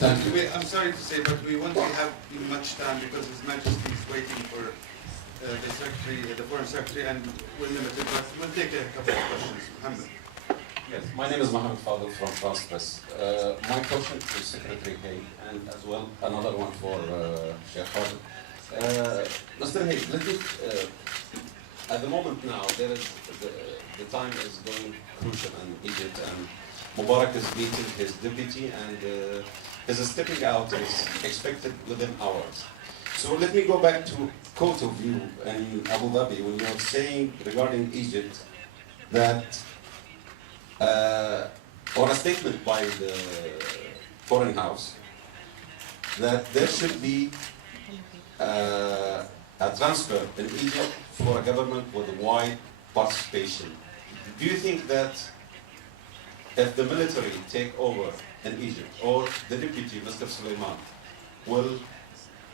Thank you. I'm sorry to say, but we won't have much time because His Majesty is waiting for the Foreign Secretary, and we're limited, but we'll take a couple of questions. Mohammed. Yes, my name is Mohammed Fadel from France Press. My question to Secretary Haig, and as well another one for Sheikh Khalid. Mr. Haig, at the moment now, there is the time is going crucial in Egypt, and Mubarak is meeting his deputy, and his stepping out is expected within hours. So let me go back to quote of you in Abu Dhabi when you were saying regarding Egypt that, or a statement by the Foreign House, that there should be a transfer in Egypt for a government with wide participation. Do you think that if the military take over in Egypt, or the deputy, Mr. Suleiman, will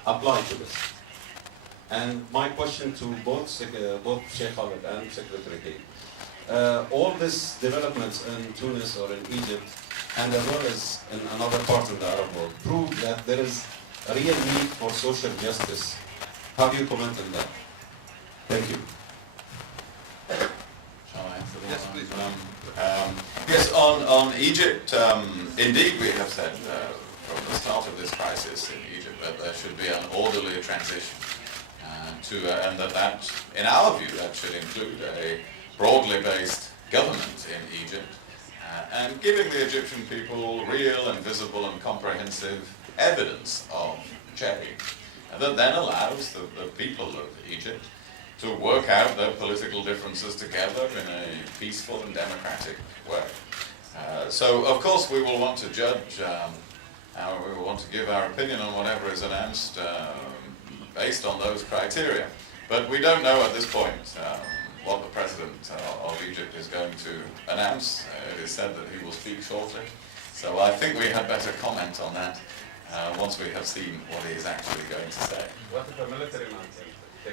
apply to this? And my question to both Sheikh Khalid and Secretary Haig, all these developments in Tunis or in Egypt, and as well as in another part of the Arab world, prove that there is a real need for social justice. How do you comment on that? Thank you. Shall I answer the Yes, one? please. Yes, on Egypt, indeed we have said from the start of this crisis in Egypt that there should be an orderly transition and that, in our view, that should include a broadly based government in Egypt and giving the Egyptian people real and visible and comprehensive evidence of change that then allows the people of Egypt to work out their political differences together in a peaceful and democratic way. So, of course, we will want to judge, we will want to give our opinion on whatever is announced based on those criteria. But we don't know at this point what the President of Egypt is going to announce. It is said that he will speak shortly. So I think we had better comment on that once we have seen what he is actually going to say. What if the military man says?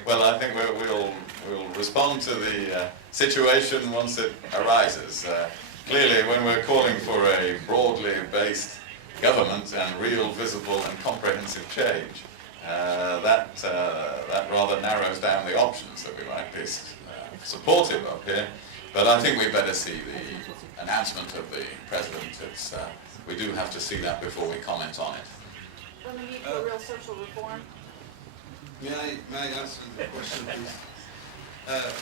Well, I think we'll respond to the situation once it arises. Clearly, when we're calling for a broadly based government and real, visible and comprehensive change, that rather narrows down the options that we might be supportive of here. But I think we better see the announcement of the President. We do have to see that before we comment on it. On the need for real social reform? May I answer the question, please?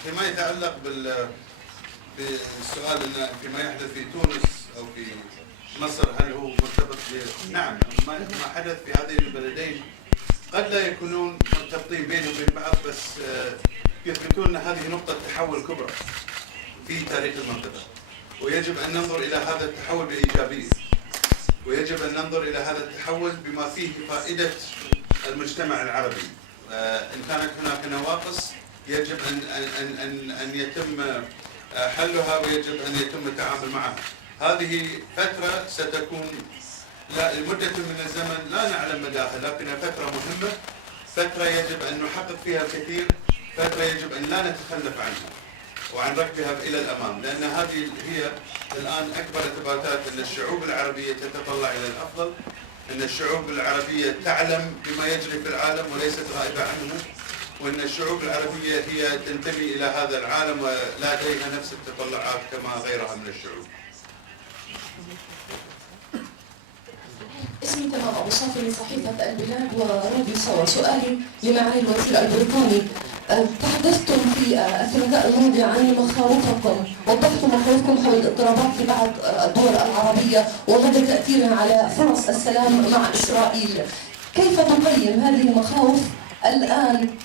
فيما يتعلق بالسؤال أن فيما يحدث في تونس أو في مصر هل هو مرتبط نعم، ما حدث في هذين البلدين قد لا يكونون مرتبطين بينهم وبين بعض، بس يثبتون أن هذه نقطة تحول كبرى في تاريخ المنطقة، ويجب أن ننظر إلى هذا التحول بإيجابية، ويجب أن ننظر إلى هذا التحول بما فيه فائدة المجتمع العربي. إن كانت هناك نواقص يجب أن يتم حلها ويجب أن يتم التعامل معها. هذه فترة ستكون لمدة من الزمن لا نعلم مداها، لكنها فترة مهمة، فترة يجب أن نحقق فيها الكثير، فترة يجب أن لا نتخلف عنها وعن ركبها إلى الأمام، لأن هذه هي الآن أكبر اثباتات أن الشعوب العربية تتطلع إلى الأفضل، أن الشعوب العربية تعلم بما يجري في العالم وليست غائبة عنه، وأن الشعوب العربية هي تنتمي إلى هذا العالم ولديها نفس التطلعات كما غيرها من الشعوب. اسمي تمام أبو صافي من صحيفة البلاد وراديو سوا. سؤالي لمعالي الوزير البريطاني، تحدثتم في الثلاثاء الماضي عن مخاوفكم، وضحتم مخاوفكم حول الاضطرابات في بعض الدول العربية ومدى تأثيرها على فرص السلام مع إسرائيل. كيف تقيم هذه المخاوف الآن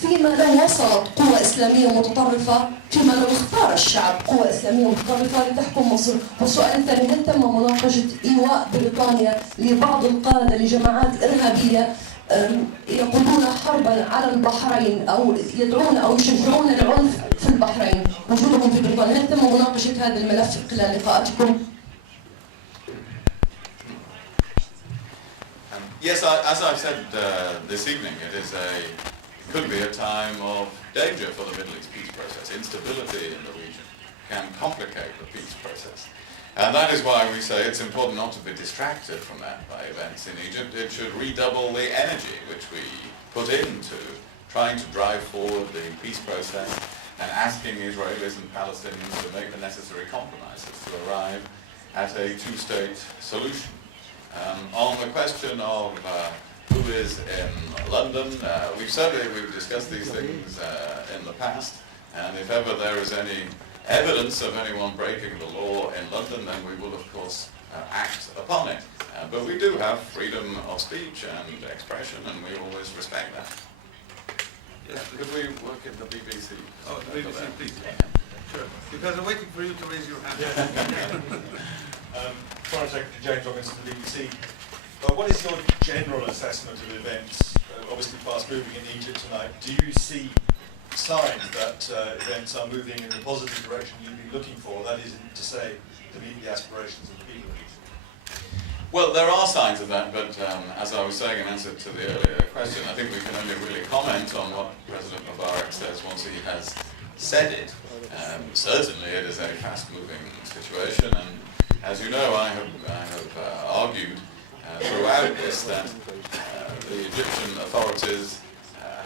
فيما لو وصلت قوة إسلامية متطرفة، فيما لو اختار الشعب قوة إسلامية متطرفة لتحكم مصر؟ والسؤال الثاني، هل تم مناقشة إيواء بريطانيا لبعض القادة لجماعات إرهابية يقودون حربا على البحرين أو يدعون أو يشجعون العنف في البحرين، وجودهم في بريطانيا؟ هل تم مناقشة هذا الملف خلال لقاءاتكم؟ Yes, as I've said this evening, it could be a time of danger for the Middle East peace process. Instability in the region can complicate the peace process. And that is why we say it's important not to be distracted from that by events in Egypt. It should redouble the energy which we put into trying to drive forward the peace process and asking Israelis and Palestinians to make the necessary compromises to arrive at a two-state solution. On the question of who is in London, we've discussed these things in the past, and if ever there is any evidence of anyone breaking the law in London, then we will of course act upon it. But we do have freedom of speech and expression, and we always respect that. Yes, Could we work at the BBC? Oh, the BBC, please. Sure. Because I'm waiting for you to raise your hand. Foreign Secretary James Robinson, the BBC. What is your general assessment of events, obviously fast moving in Egypt tonight? Do you see signs that events are moving in the positive direction you'd be looking for? That is to say, to meet the aspirations of the people of Egypt. Well, there are signs of that, but as I was saying in answer to the earlier question, I think we can only really comment on what President Mubarak says once he has said it. Certainly it is a fast-moving situation, and as you know, I have argued throughout this that the Egyptian authorities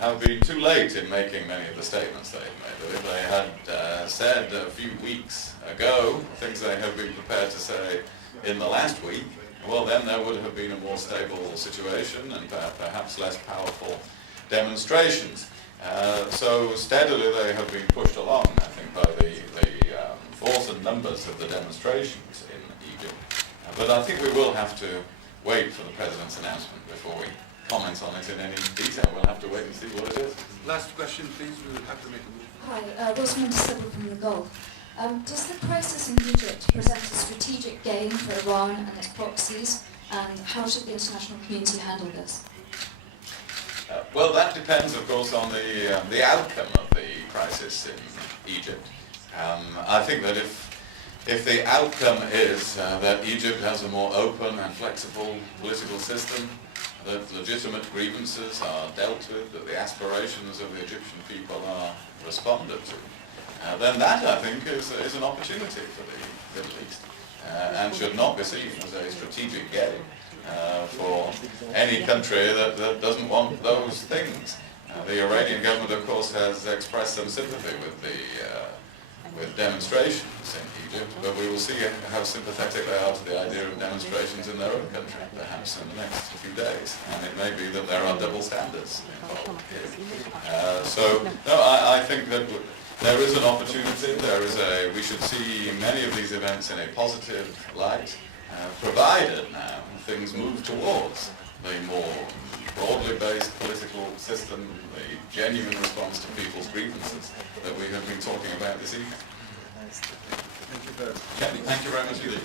have been too late in making many of the statements they've made. But if they had said a few weeks ago things they have been prepared to say in the last week, well then there would have been a more stable situation and perhaps less powerful demonstrations. So steadily they have been pushed along, I think, by the force and numbers of the demonstrations in Egypt. But I think we will have to wait for the President's announcement before we comment on it in any detail. We'll have to wait and see what it is. Last question, please. We will have to make a move. Hi, Rosamund Sybil from the Gulf. Does the crisis in Egypt present a strategic gain for Iran and its proxies, and how should the international community handle this? Well, that depends, of course, on the outcome of the crisis in Egypt. I think that if the outcome is that Egypt has a more open and flexible political system, that legitimate grievances are dealt with, that the aspirations of the Egyptian people are responded to, then that, I think, is an opportunity for the Middle East and should not be seen as a strategic gain for any country that doesn't want those things. The Iranian government, of course, has expressed some sympathy with demonstrations in Egypt, but we will see how sympathetic they are to the idea of demonstrations in their own country, perhaps in the next few days. And it may be that there are double standards involved here. So, no, I think that there is an opportunity. We should see many of these events in a positive light, provided now things move towards the more broadly based political system, the genuine response to people's grievances that we have been talking about this evening. Thank you very much. Thank you very much indeed.